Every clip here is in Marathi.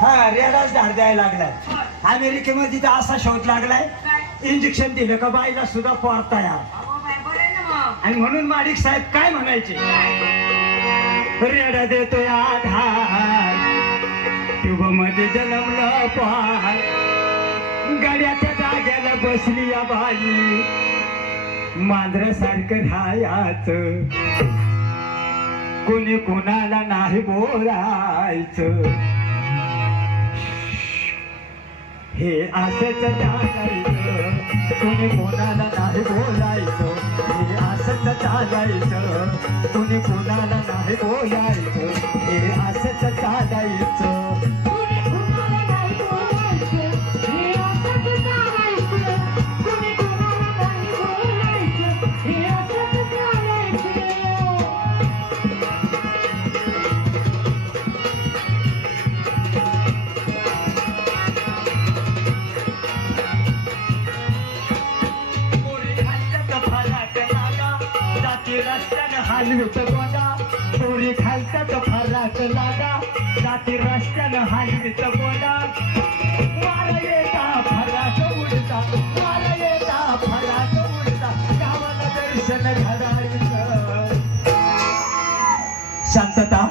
हा रेडाच धाड द्यायला लागलाय. अमेरिकेमध्ये तर असा शोध लागलाय, इंजेक्शन दिलं का बाईला सुद्धा पोरता यार. आणि म्हणून माडिक साहेब काय म्हणायचे, रेडा देतोय आधार, ट्यूबमध्ये जन्मलं पार, गाड्याच्या जाग्याला बसली या बाई, मांजरासारखं राहायचं, कोणी कोणाला नाही बोलायचं, हे असंच चालायचं, कोणी कोणाला नाही बोलायचं, हे असंच चालायचं, कोणी कोणाला नाही बोलायचं, हे असंच चालायचं. हलवीत गोदा पोरी खालच्यात फराक लागा, जाती रस्त्यानं हलवीत गोदा, वारा येता फराक उडता, वारा येता फराक उडता, गावाला दर्शन घडायचं. शांतता.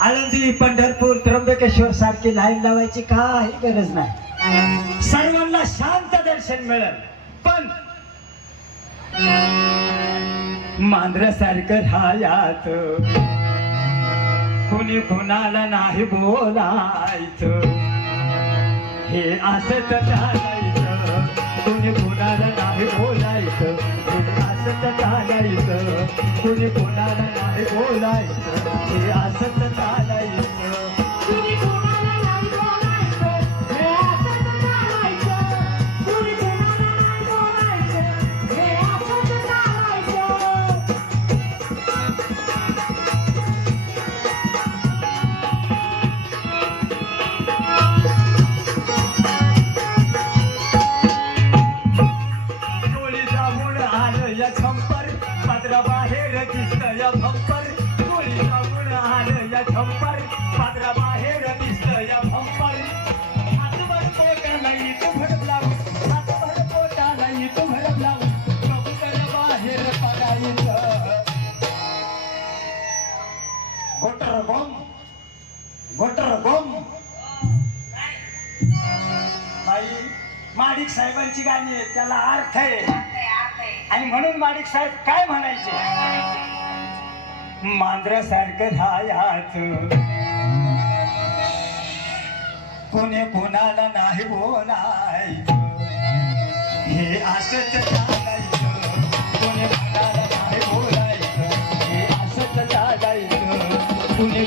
आळंदी, पंढरपूर, त्र्यंबकेश्वर सारखी लाईन लावायची काही गरज नाही, सर्वांना शांत दर्शन मिळेल. पण मांजरासारखं राहायचं, कोणी कोणाला नाही बोलायचं, हे असंच चालायचं, कोणी कोणाला नाही बोलायचं, हे असंच चालायचं, कोणी कोणाला नाही बोलायचं, हे असंच चालायचं. बाहेर दिसतय भंपर, गोळी जाऊन आलं या झंपर, पादरा बाहेर दिसतय भंपर, हातभर पोटाला इथं भडक लावून, हातभर पोटाला इथं भडक लावून, कबूतर बाहेर पडायचं. गोटर बॉम्ब, गोटर बॉम्ब. बाई माडिक साहेबांची गाणी आहेत, त्याला अर्थ आहे. आणि म्हणून माडिक साहेब काय म्हणायचे, मांजरासारखं राहायचं, कोणी कोणाला नाही बोलायचं, हे असंच चालायचं, कोणी कोणाला नाही बोलायचं, हे असंच चालायचं, कोणी